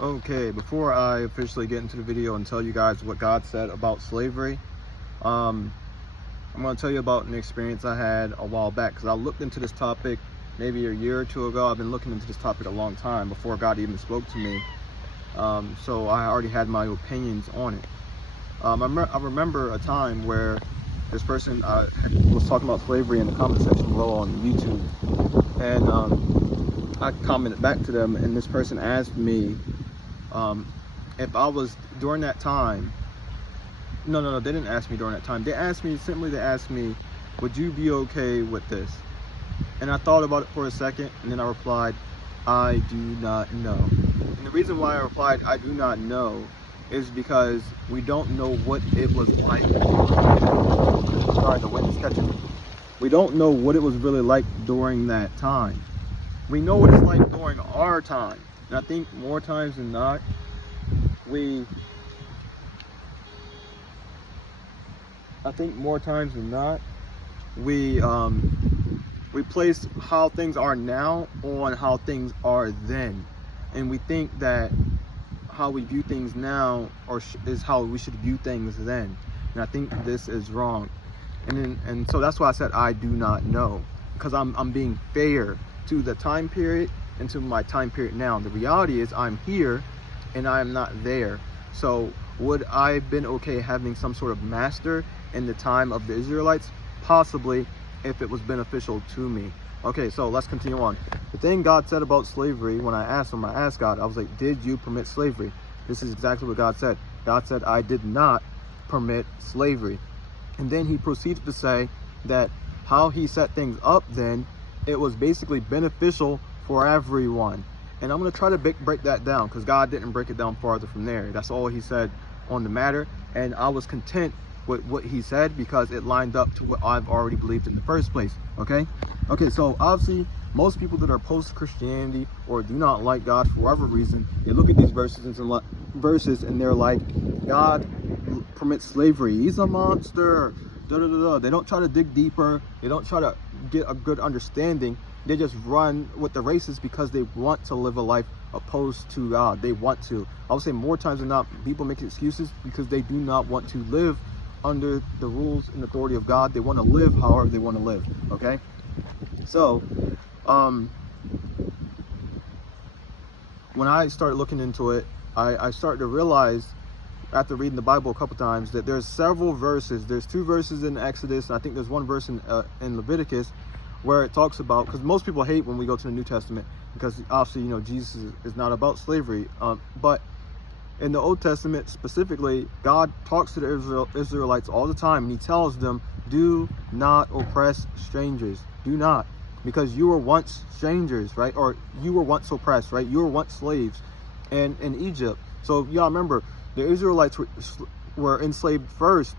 Okay, before I officially get into the video and tell you guys what God said about slavery, I'm going to tell you about an experience I had a while back, because I looked into this topic maybe a year or two ago. I've been looking into this topic a long time before God even spoke to me. So I already had my opinions on it. I remember a time where this person was talking about slavery in the comment section below on YouTube, and I commented back to them, and this person asked me if I was during that time. No, they didn't ask me during that time. They asked me, would you be okay with this? And I thought about it for a second, and then I replied, I do not know. And the reason why I replied, I do not know, is because we don't know what it was like. Sorry, the wind is catching me. We don't know what it was really like during that time. We know what it's like during our time. And I think more times than not, we place how things are now on how things are then, and we think that how we view things now is how we should view things then. And I think this is wrong. And so that's why I said I do not know, because I'm being fair to the time period and to my time period now. The reality is I'm here and I'm not there. So would I have been okay having some sort of master in the time of the Israelites? Possibly, if it was beneficial to me. Okay, so let's continue on. The thing God said about slavery, when I asked God, I was like, did you permit slavery? This is exactly what God said. God said, I did not permit slavery. And then he proceeded to say that how he set things up then, it was basically beneficial for everyone. And I'm going to try to break that down, because God didn't break it down farther from there. That's all he said on the matter. And I was content with what he said, because it lined up to what I've already believed in the first place. Okay, so obviously most people that are post-Christianity or do not like God for whatever reason, they look at these verses and they're like, God permits slavery, he's a monster, They don't try to dig deeper. They don't try to get a good understanding. They just run with the races because they want to live a life opposed to God. They want to. I would say more times than not, people make excuses because they do not want to live under the rules and authority of God. They want to live however they want to live. Okay, so when I started looking into it, I started to realize, after reading the Bible a couple times, that there's several verses. There's 2 verses in Exodus, and I think there's 1 verse in Leviticus, where it talks about, because most people hate when we go to the New Testament, because obviously, you know, Jesus is not about slavery, but in the Old Testament specifically, God talks to the Israelites all the time, and he tells them, do not oppress strangers. Do not, because you were once strangers, right? Or you were once oppressed, right? You were once slaves in Egypt. So y'all remember, the Israelites were enslaved first.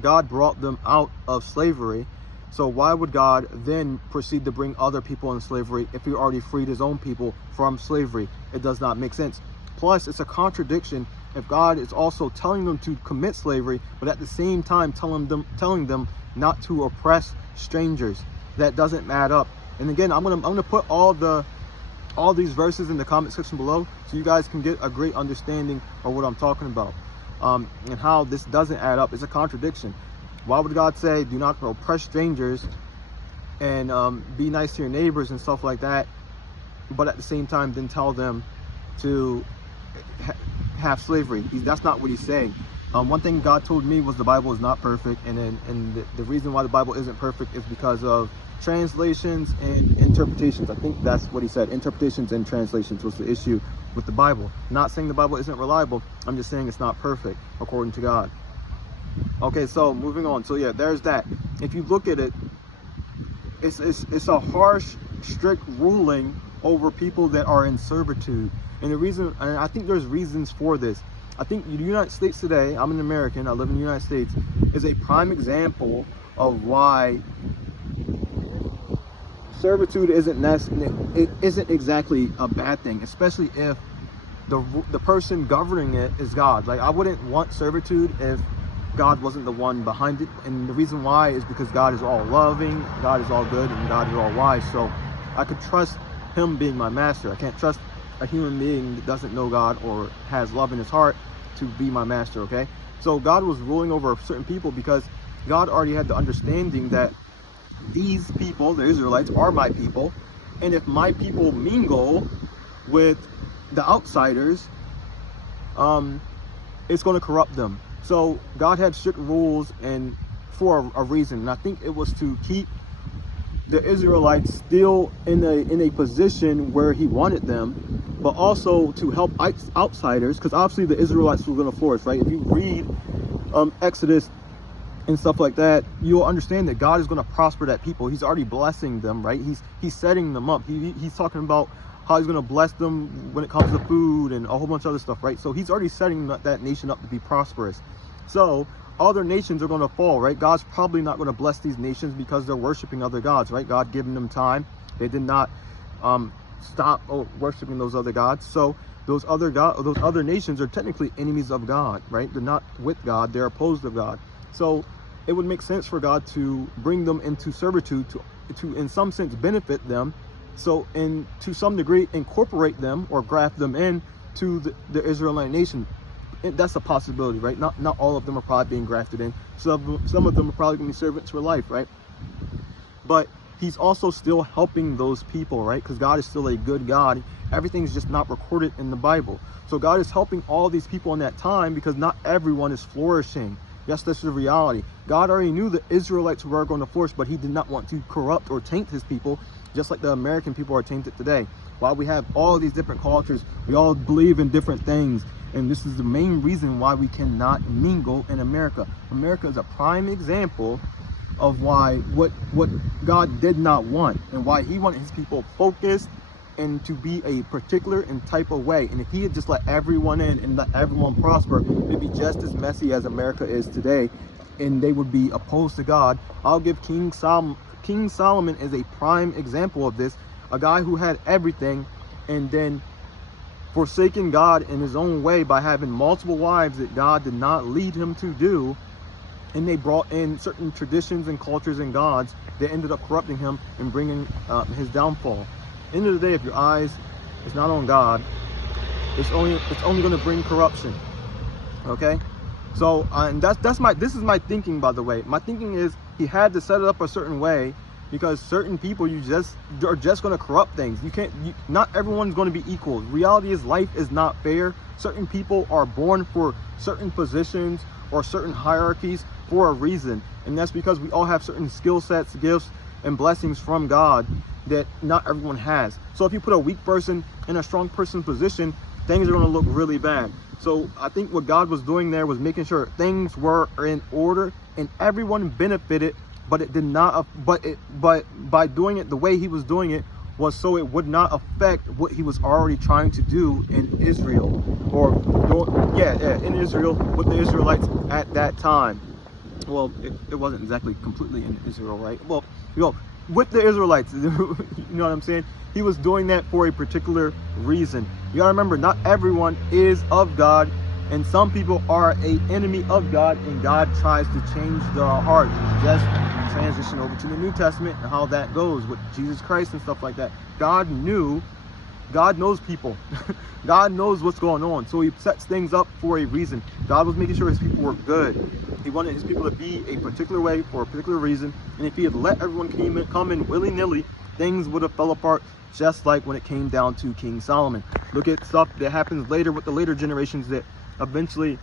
God brought them out of slavery. So why would God then proceed to bring other people in slavery if he already freed his own people from slavery? It does not make sense. Plus, it's a contradiction if God is also telling them to commit slavery, but at the same time telling them not to oppress strangers. That doesn't add up. And again, I'm gonna put all these verses in the comment section below, so you guys can get a great understanding of what I'm talking about, and how this doesn't add up. It's a contradiction. Why would God say do not oppress strangers and be nice to your neighbors and stuff like that, but at the same time then tell them to have slavery? That's not what he's saying. One thing God told me was the Bible is not perfect, and the reason why the Bible isn't perfect is because of translations and interpretations. I think that's what he said. Interpretations and translations was the issue with the Bible. Not saying the Bible isn't reliable. I'm just saying it's not perfect according to God. Okay, so moving on. So yeah, there's that. If you look at it, it's a harsh, strict ruling over people that are in servitude. And the reason, and I think there's reasons for this. I think the United States today, I'm an American, I live in the United States, is a prime example of why servitude isn't exactly a bad thing, especially if the person governing it is God. Like, I wouldn't want servitude if God wasn't the one behind it. And the reason why is because God is all loving, God is all good, and God is all wise. So I could trust him being my master. I can't trust a human being that doesn't know God or has love in his heart to be my master, okay? So God was ruling over certain people because God already had the understanding that these people, the Israelites, are my people, and if my people mingle with the outsiders, it's going to corrupt them. So God had strict rules, and for a reason, and I think it was to keep the Israelites still in a position where he wanted them, but also to help outsiders, because obviously the Israelites were going to flourish, right? If you read Exodus and stuff like that, you'll understand that God is going to prosper that people. He's already blessing them, right? He's setting them up. He's talking about how he's going to bless them when it comes to food and a whole bunch of other stuff, right? So he's already setting that nation up to be prosperous. So other nations are going to fall, right? God's probably not going to bless these nations because they're worshiping other gods, right? God giving them time. They did not stop worshiping those other gods. So those other nations are technically enemies of God, right? They're not with God. They're opposed to God. So it would make sense for God to bring them into servitude to in some sense benefit them. So to some degree incorporate them or graft them in to the Israelite nation. That's a possibility, right? Not all of them are probably being grafted in. Some of them are probably going to be servants for life, right? But he's also still helping those people, right? Because God is still a good God. Everything's just not recorded in the Bible. So God is helping all these people in that time because not everyone is flourishing. Yes, that's the reality. God already knew the Israelites were going to flourish, but he did not want to corrupt or taint his people, just like the American people are tainted today. While we have all of these different cultures, we all believe in different things. And this is the main reason why we cannot mingle in America. America is a prime example of why what God did not want, and why he wanted his people focused and to be a particular and type of way. And if he had just let everyone in and let everyone prosper, it'd be just as messy as America is today, and they would be opposed to God. I'll give King Solomon is a prime example of this, a guy who had everything and then forsaken God in his own way by having multiple wives that God did not lead him to do, and they brought in certain traditions and cultures and gods that ended up corrupting him and bringing his downfall. End of the day, if your eyes is not on God, it's only going to bring corruption. Okay, so and this is my thinking, by the way. My thinking is he had to set it up a certain way because certain people are just going to corrupt things. Not everyone's going to be equal. Reality is life is not fair. Certain people are born for certain positions or certain hierarchies for a reason, and that's because we all have certain skill sets, gifts, and blessings from God that not everyone has. So if you put a weak person in a strong person's position, things are going to look really bad. So I think what God was doing there was making sure things were in order and everyone benefited, but it did not. But by doing it the way he was doing it was so it would not affect what he was already trying to do in Israel, in Israel with the Israelites at that time. Well, it wasn't exactly completely in Israel, right? Well, with the Israelites, you know what I'm saying? He was doing that for a particular reason. You gotta remember, not everyone is of God, and some people are an enemy of God, and God tries to change the heart. Just transition over to the New Testament and how that goes with Jesus Christ and stuff like that. God knows people. God knows what's going on, so he sets things up for a reason. God was making sure his people were good. He wanted his people to be a particular way for a particular reason, and if he had let everyone come in willy-nilly, things would have fell apart, just like when it came down to King Solomon. Look at stuff that happens later with the later generations that eventually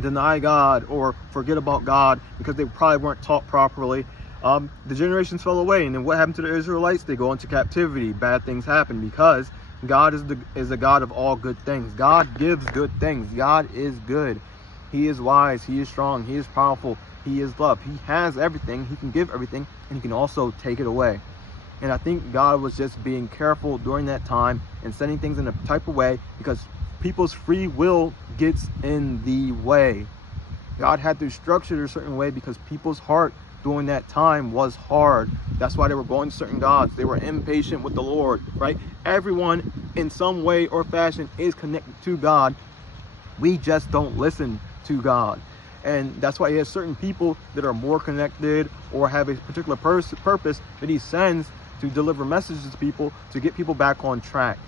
deny God or forget about God because they probably weren't taught properly. The generations fell away, and then what happened to the Israelites? They go into captivity. Bad things happen because God is the God of all good things. God gives good things. God is good. He is wise. He is strong. He is powerful. He is love. He has everything. He can give everything, and he can also take it away. And I think God was just being careful during that time and setting things in a type of way because people's free will gets in the way. God had to structure it a certain way because people's heart during that time was hard. That's why they were going to certain gods. They were impatient with the Lord, right? Everyone in some way or fashion is connected to God. We just don't listen to God. And that's why he has certain people that are more connected or have a particular purpose that he sends to deliver messages to people to get people back on track.